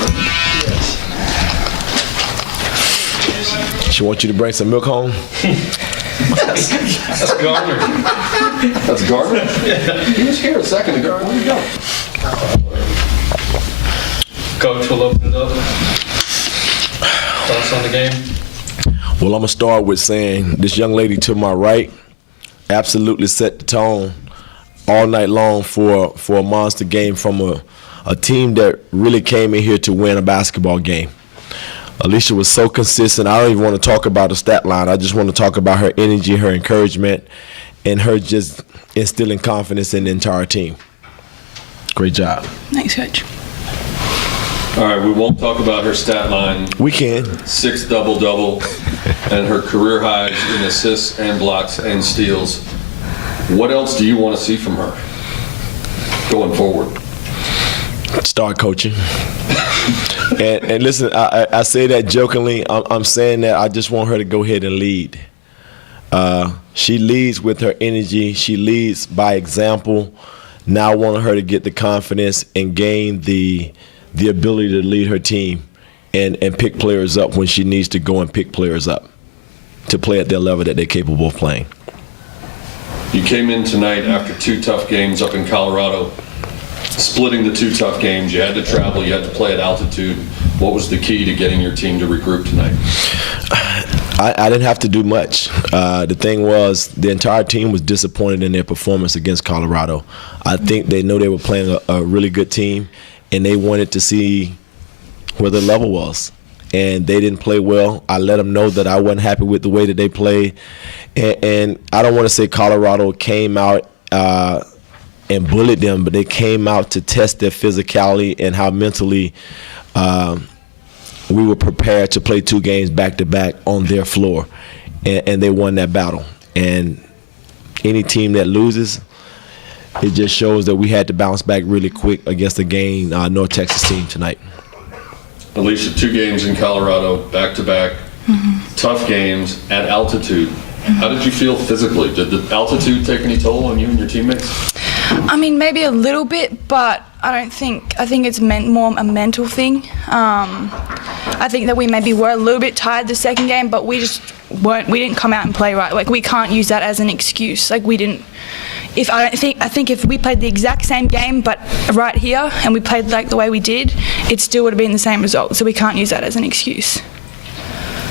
Yes. She wants you to bring some milk home? That's Gardner. That's Gardner? He was here a second ago. Where'd he go? Coach will open it up. Thoughts on the game? Well, I'm going to start with saying this young lady to my right absolutely set the tone all night long for a monster game from a team that really came in here to win a basketball game. Alicia was so consistent. I don't even want to talk about the stat line. I just want to talk about her energy, her encouragement, and her just instilling confidence in the entire team. Great job. Thanks, Coach. All right, we won't talk about her stat line. We can. 6 double-double and her career highs in assists and blocks and steals. What else do you want to see from her going forward? Start coaching. and listen, I say that jokingly. I'm saying that I just want her to go ahead and lead. She leads with her energy. She leads by example. Now I want her to get the confidence and gain the ability to lead her team and pick players up when she needs to go and pick players up to play at their level that they're capable of playing. You came in tonight after 2 tough games up in Colorado, splitting the 2 tough games. You had to travel, you had to play at altitude. What was the key to getting your team to regroup tonight? I didn't have to do much. The thing was, the entire team was disappointed in their performance against Colorado. I think they know they were playing a really good team, and they wanted to see where the level was. And they didn't play well. I let them know that I wasn't happy with the way that they played. And I don't want to say Colorado came out and bullied them, but they came out to test their physicality and how mentally we were prepared to play 2 games back-to-back on their floor. And they won that battle. And any team that loses, it just shows that we had to bounce back really quick against the game North Texas team tonight. Alicia, 2 games in Colorado, back-to-back, tough games at altitude. How did you feel physically? Did the altitude take any toll on you and your teammates? I mean, maybe a little bit, but I think it's more a mental thing. I think that we maybe were a little bit tired the second game, but we didn't come out and play right. Like, we can't use that as an excuse. Like, we didn't. I think if we played the exact same game but right here and we played like the way we did, it still would have been the same result. So we can't use that as an excuse.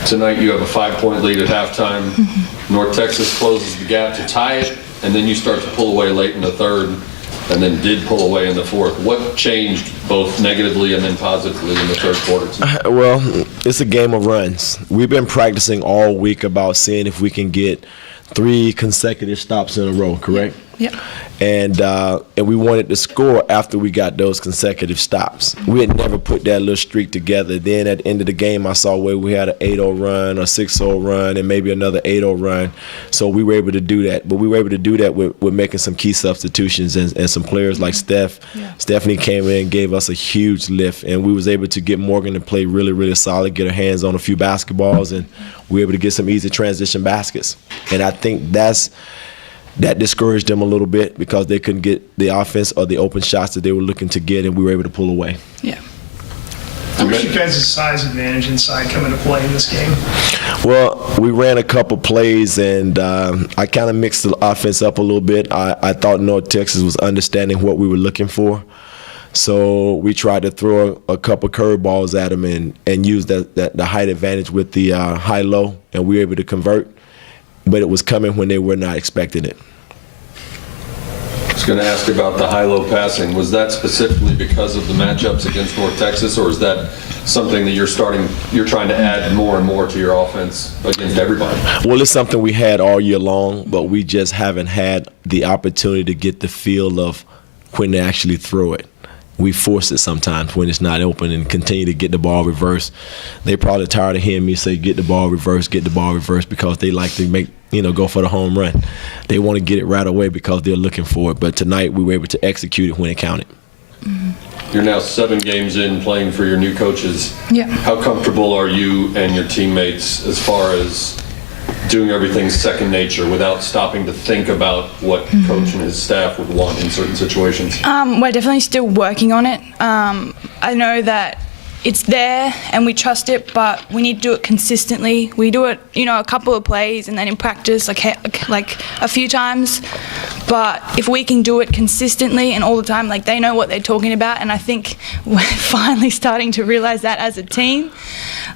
Tonight you have a 5-point lead at halftime. North Texas closes the gap to tie it, and then you start to pull away late in the third, and then did pull away in the fourth. What changed both negatively and then positively in the third quarter tonight? Well, it's a game of runs. We've been practicing all week about seeing if we can get 3 consecutive stops in a row, correct? Yeah. And we wanted to score after we got those consecutive stops. We had never put that little streak together. Then at the end of the game, I saw where we had an 8-0 run, a 6-0 run, and maybe another 8-0 run. So we were able to do that. But we were able to do that with making some key substitutions and some players like Steph. Yeah. Stephanie came in and gave us a huge lift, and we was able to get Morgan to play really, really solid, get her hands on a few basketballs, and we were able to get some easy transition baskets. And I think that discouraged them a little bit because they couldn't get the offense or the open shots that they were looking to get, and we were able to pull away. Yeah. How much you guys' size advantage inside come into play in this game? Well, we ran a couple plays, and I kind of mixed the offense up a little bit. I thought North Texas was understanding what we were looking for. So we tried to throw a couple curveballs at them and use the height advantage with the high-low, and we were able to convert. But it was coming when they were not expecting it. I was going to ask about the high-low passing. Was that specifically because of the matchups against North Texas, or is that something that you're trying to add more and more to your offense against everybody? Well, it's something we had all year long, but we just haven't had the opportunity to get the feel of when to actually throw it. We force it sometimes when it's not open and continue to get the ball reversed. They probably tired of hearing me say get the ball reversed, because they like to go for the home run. They want to get it right away because they're looking for it. But tonight we were able to execute it when it counted. Mm-hmm. You're now 7 games in playing for your new coaches. Yeah. How comfortable are you and your teammates as far as doing everything second nature without stopping to think about what coach and his staff would want in certain situations? We're definitely still working on it. I know that it's there and we trust it, but we need to do it consistently. We do it, a couple of plays and then in practice, like a few times. But if we can do it consistently and all the time, like they know what they're talking about, and I think we're finally starting to realize that as a team.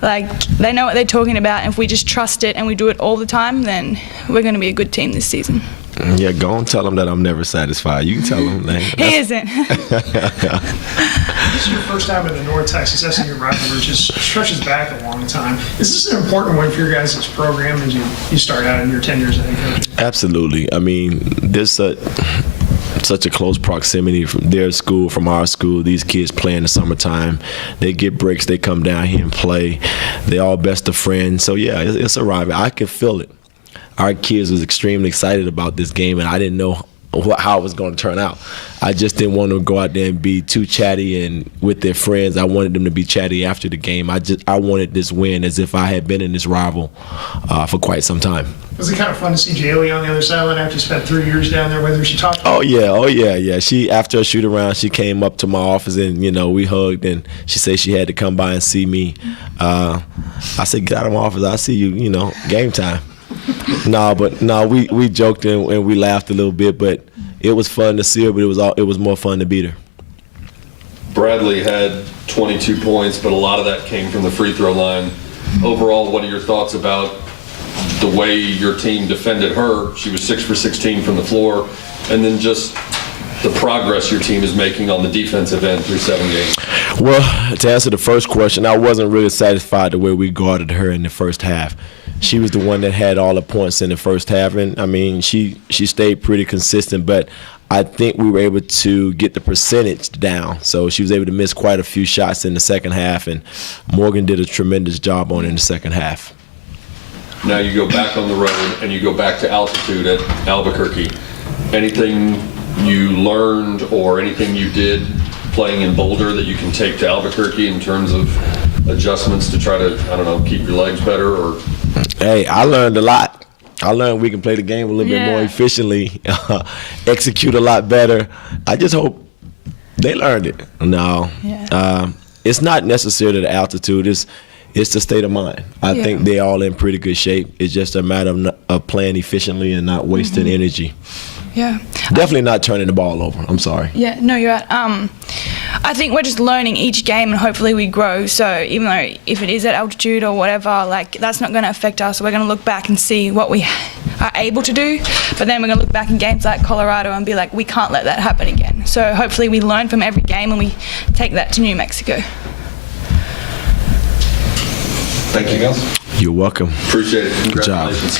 Like they know what they're talking about, and if we just trust it and we do it all the time, then we're going to be a good team this season. Yeah, go and tell them that I'm never satisfied. You can tell them that. He isn't. This is your first time in the North Texas SMU rivalry, which stretches back a long time. Is this an important one for your guys' program as you start out in your tenures as head coach? Absolutely. I mean, there's such a close proximity from their school, from our school. These kids play in the summertime. They get breaks. They come down here and play. They all best of friends. So, yeah, it's a rivalry. I can feel it. Our kids was extremely excited about this game, and I didn't know how it was going to turn out. I just didn't want to go out there and be too chatty and with their friends. I wanted them to be chatty after the game. I wanted this win as if I had been in this rival for quite some time. Was it kind of fun to see Jaylee on the other sideline after you spent 3 years down there with her? She talked about yeah. She, after a shoot around, she came up to my office and, we hugged, and she said she had to come by and see me. I said, get out of my office. I'll see you, game time. We joked and we laughed a little bit, but it was fun to see her, but it was more fun to beat her. Bradley had 22 points, but a lot of that came from the free throw line. Overall, what are your thoughts about the way your team defended her? She was 6 for 16 from the floor, and then just the progress your team is making on the defensive end through 7 games. Well, to answer the first question, I wasn't really satisfied the way we guarded her in the first half. She was the one that had all the points in the first half, and I mean, she stayed pretty consistent, but I think we were able to get the percentage down. So she was able to miss quite a few shots in the second half, and Morgan did a tremendous job on it in the second half. Now you go back on the road and you go back to altitude at Albuquerque. Anything you learned or anything you did playing in Boulder that you can take to Albuquerque in terms of adjustments to try to, keep your legs better? Or Hey, I learned a lot. I learned we can play the game a little bit more efficiently, execute a lot better. I just hope they learned it. No, it's not necessarily the altitude. It's the state of mind. I think they're all in pretty good shape. It's just a matter of playing efficiently and not wasting energy. Yeah. Definitely not turning the ball over. I'm sorry. Yeah, no, you're right. I think we're just learning each game and hopefully we grow. So even though if it is at altitude or whatever, that's not going to affect us. We're going to look back and see what we are able to do. But then we're going to look back in games like Colorado and be like, we can't let that happen again. So hopefully we learn from every game and we take that to New Mexico. Thank you, guys. You're welcome. Appreciate it. Good job. Congratulations.